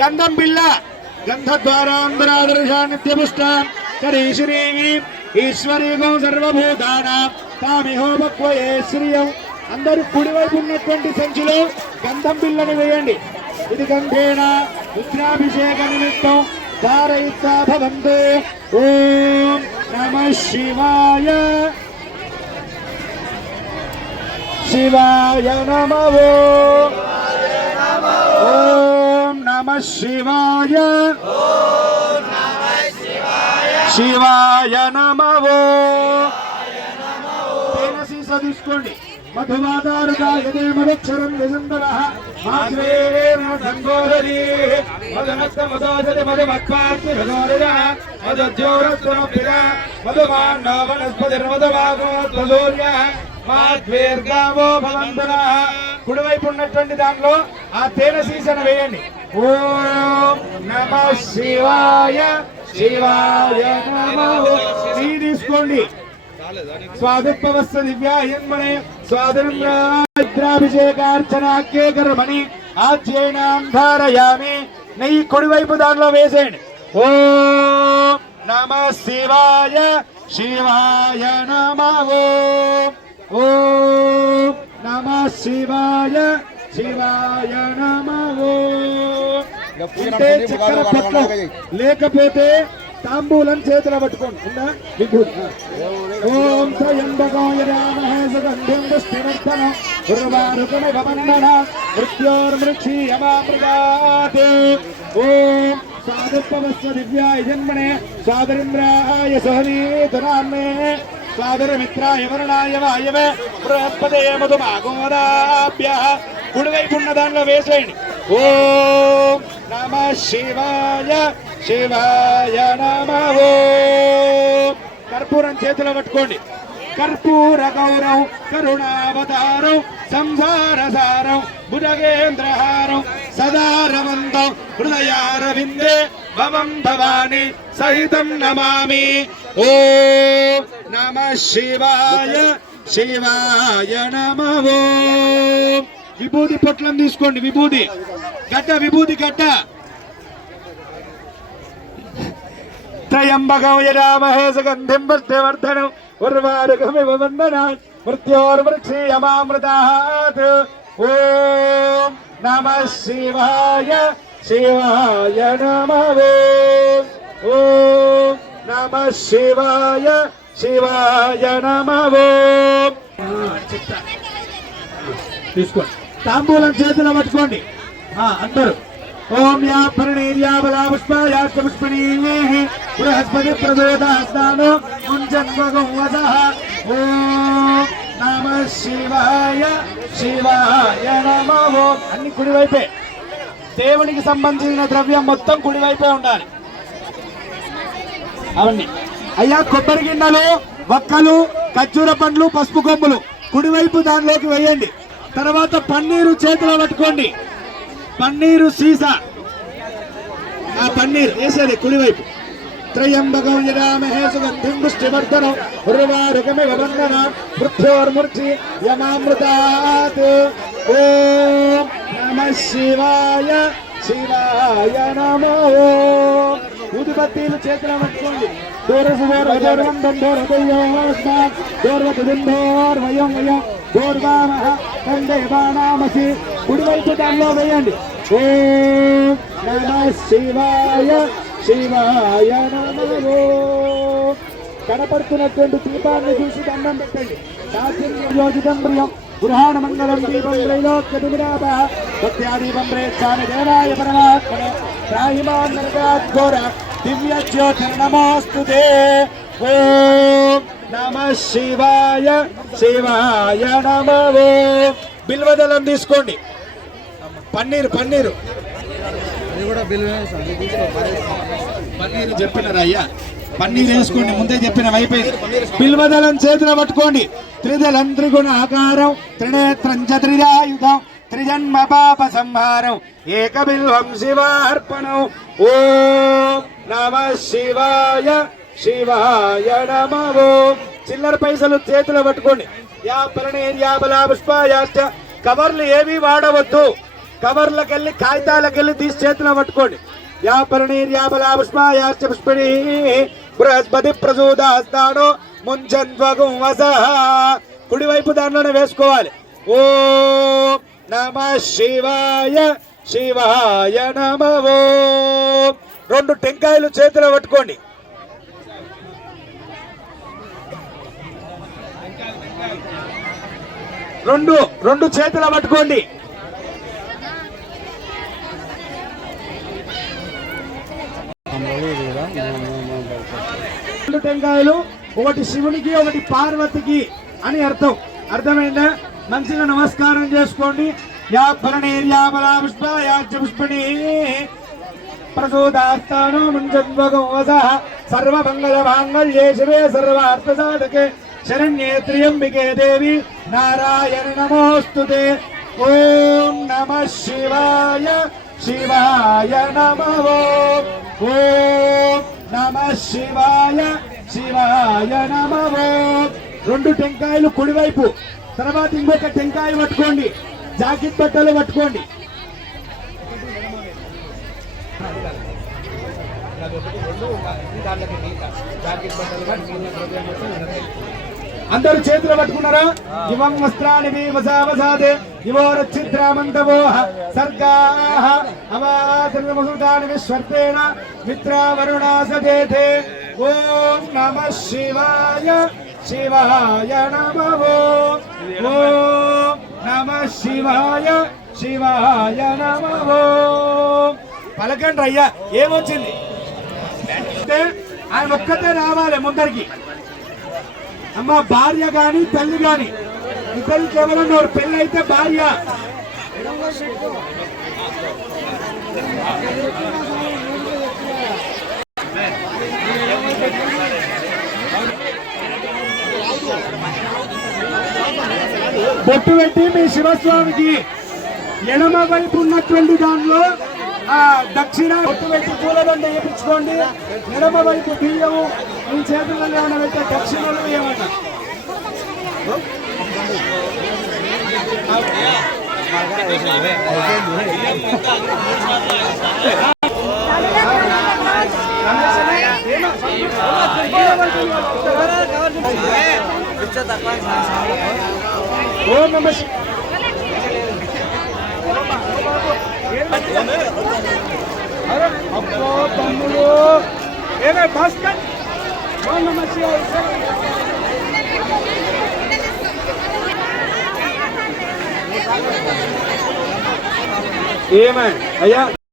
గంధం బిల్ల గంధద్వారాంధ్రాదర్శా నిత్యపుష్ట కరీశ్వరీ ఈశ్వరీగం సర్వభూతాన. తామిహోమక్వయే శ్రియం. అందరూ కుడివైపు ఉన్నటువంటి సంచిలో గంధం బిల్లని వేయండి. ఇది గంధేన రుద్రాభిషేక నిమిత్తం ధారయిత్వా భవంతు. ఓం నమ శివాయ. శివాయ నమో. ఓం నమ శివాయ. శివాయ నమో. సీస తీసుకోండి. మధుమాదారుదాయదే మదక్షరం నిజందర మాధ్వేన సంగోదరి మదనస్త మదోజతి మధుమత్వార్తి మధోరజ మధోజ్యోరస్వపిద మధుమాండ వనస్పతిర్మధుమాగోత్వసూర్య మాధ్వేర్గావో భవంతున కుడివైపు ఉన్నటువంటి దాంట్లో ఆ తేనె సీసను వేయండి. ఓం నమ శివాయ శివాయ శ్రీ తీసుకోండి. స్వాదుపవస్త దివ్యాయన్మనే స్వాతంత్రాభిషేకార్చనాఖ్యే కర్మణి ఆజ్యేనాం ధారయామి నెయ్యి కుడివైపు దాంట్లో వేసేయండి. ఓ నమ శివాయ శివాయ నమ. ఓ నమ శివాయ శివాయ నమ. ఉంటే చక్కెర పట్ల లేకపోతే తాంబూలం చేతిలో పట్టుకోండి. ఉందా? విభూతి. ఓం త్రయంబకాయ రామహే సుగంధిం ఉర్వారుకమివ బంధన మృత్యోర్మృక్షీయమామృగాత్. ఓం స్వాదుపవస్వ దివ్యాయ జన్మనే స్వాదరింద్రాయ సహనీతనామ్నే స్వాదరమిత్రాయ వరుణాయ వాయవే బృహస్పతే మధుమాగోదాభ్య కుడివైపు ఉన్న దానిలో వేసేయండి ఓం నమ శివాయ శివాయ నమ కర్పూరం చేతిలో పట్టుకోండి। కర్పూర గౌరవం కరుణావతారం సంసార సారం భుజగేంద్రహారం సదారవంతం హృదయారవిందే భవం భవాని సహితం నమామి ఓ నమ శివాయ శివాయ నమవో విభూది పొట్లం తీసుకోండి విభూది గడ్డ విభూది గడ్డ త్రయంబకం యజామహే సుగంధిం పుష్టివర్ధనం ఉర్వారుకమివ వందనాత్। మృత్యోర్మృక్షీయమామృతాత్ ఓం నమ శివాయ శివాయ నమవే ఓ నమ శివాయ శివాయ నమవో తీసుకోండి తాంబూలం చేతిలో పట్టుకోండి. ఆ, అందరూ. ఓం యా పరిణీర్యా బృహస్పతి ప్రదోదాస్తాను ముంజన్మగం వదః. ఓం నమ శివాయ శివాయ నమో. అన్ని కుడివైపే దేవునికి సంబంధించిన ద్రవ్యం మొత్తం కుడివైపే ఉండాలి. అవన్నీ. అయ్యా కొబ్బరి గిన్నెలు వక్కలు ఖర్జూర పండ్లు పసుపు కొమ్ములు కుడివైపు దానిలోకి వేయండి. తర్వాత పన్నీరు చేతిలో పట్టుకోండి. పన్నీరు సీసా. ఆ పన్నీర్ వేసేది కుడివైపు. త్రయంబకం యజామహే సుగంధిం పుష్టివర్ధనం ఉర్వారుకమివ వందన మృత్యోర్మూర్చి యమామృతాత్. ఓ శివాయ శివాయ నమో. ఊదిబత్తీలు చేతిలో పట్టుకోండి దూరసుదూర్వం దండోర్వయం దూర్వయం వయం వయం. దూర్వామహ బాణామసి. కుడివైపు దానిలో వేయండి. ఓ నమ శివాయ శివాయ నమో. కనపడుతున్నటువంటి దీపాన్ని చూసి దండం పెట్టండి. యోజితం ప్రియం గృహాణ మంగళం దీపం త్రైలోక్య దుమిరాభ సత్యాదీపం ప్రేక్షామి దేవాయ పరమాత్మనే. రాహిమాన్ నరకాఘోర దివ్య జ్యోతిర్నమోస్తు ఓం నమ శివాయ శివాయ నమవే బిల్వదలం తీసుకోండి. పన్నీరు పన్నీరు. పన్నీరు చెప్పినారు అయ్యా పన్నీరు వేసుకోండి ముందే చెప్పిన అయిపోయింది. బిల్వదళం చేతిలో పట్టుకోండి. త్రిదళం త్రిగుణ ఆకారం త్రినేత్రం చ త్రిజన్మ పాప సంహారం ఏక బిల్వం శివార్పణం ఓం నమ శివాయ శివాయ నమో చిల్లర పైసలు చేతిలో పట్టుకోండి. యా పలనేర్యా బలా కవర్లు ఏవి వాడవద్దు. కవర్లకెళ్ళి కాగితాలకెళ్ళి తీసి చేతిలో పట్టుకోండి. యా పలనేర్యా బలా పుష్పాయాశ్చ పుష్పిణి బృహస్పతి ప్రసూదాస్తాను ముంచన్వగం వస కుడివైపు దానిలోనే వేసుకోవాలి. ఓ నమ శివాయ శివాయ నమవో రెండు టెంకాయలు చేతిలో పట్టుకోండి. రెండు రెండు చేతుల పట్టుకోండి. రెండు టెంకాయలు ఒకటి శివునికి ఒకటి పార్వతికి అని అర్థం. అర్థమైందా? మంచిగా నమస్కారం చేసుకోండి. యా ఫలనేర్యా యాచ పుష్పణి ప్రసూదాస్తానో ముంజన్వగం సర్వమంగళ మాంగళ్యే శివే సర్వార్థ సాధకే శరణ్యే త్రియంబికే దేవి. నారాయణ నమోస్తుతే ఓం నమ శివాయ శివాయ నమో. ఓం నమ శివాయ శివాయ నమో. రెండు టెంకాయలు కుడివైపు. తర్వాత ఇంకొక టెంకాయ పట్టుకోండి. జాకెట్ బట్టలు పట్టుకోండి. అందరూ చేతులు పట్టుకున్నారా? ఇవం వస్త్రాన్ని వసావసాదే ఇవోరచ్చిద్రామంతవో సర్గాహ అవాదృమసుతాని విశ్వర్తేణ మిత్రావరుణా సదేతే ఓం నమ శివాయ. శివాయ నమో ఓం నమ శివాయ శివాయ నమో పలకండి అయ్యా ఏమొచ్చింది? ఆయన ఒక్కతే రావాలి ముందరికి. అమ్మ భార్య గాని తల్లి గాని. ఇద్దరికి కేవలం పెళ్ళి అయితే భార్య. బొట్టు పెట్టి మీ శివస్వామికి ఎడమ వైపు ఉన్నటువంటి దానిలో ఆ దక్షిణ బొట్టు పెట్టి పూలదండ వేయించుకోండి. ఎడమ వైపు బియ్యము మీ చేతుల్లో ఏమైనా పెట్టే దక్షిణలు ఏమన్నా ఓం నమ శివాయ. అరే అబ్బో తమ్ముడు ఏమే భాస్కర్ ఓం నమ శివాయ. ఏమే అయ్యా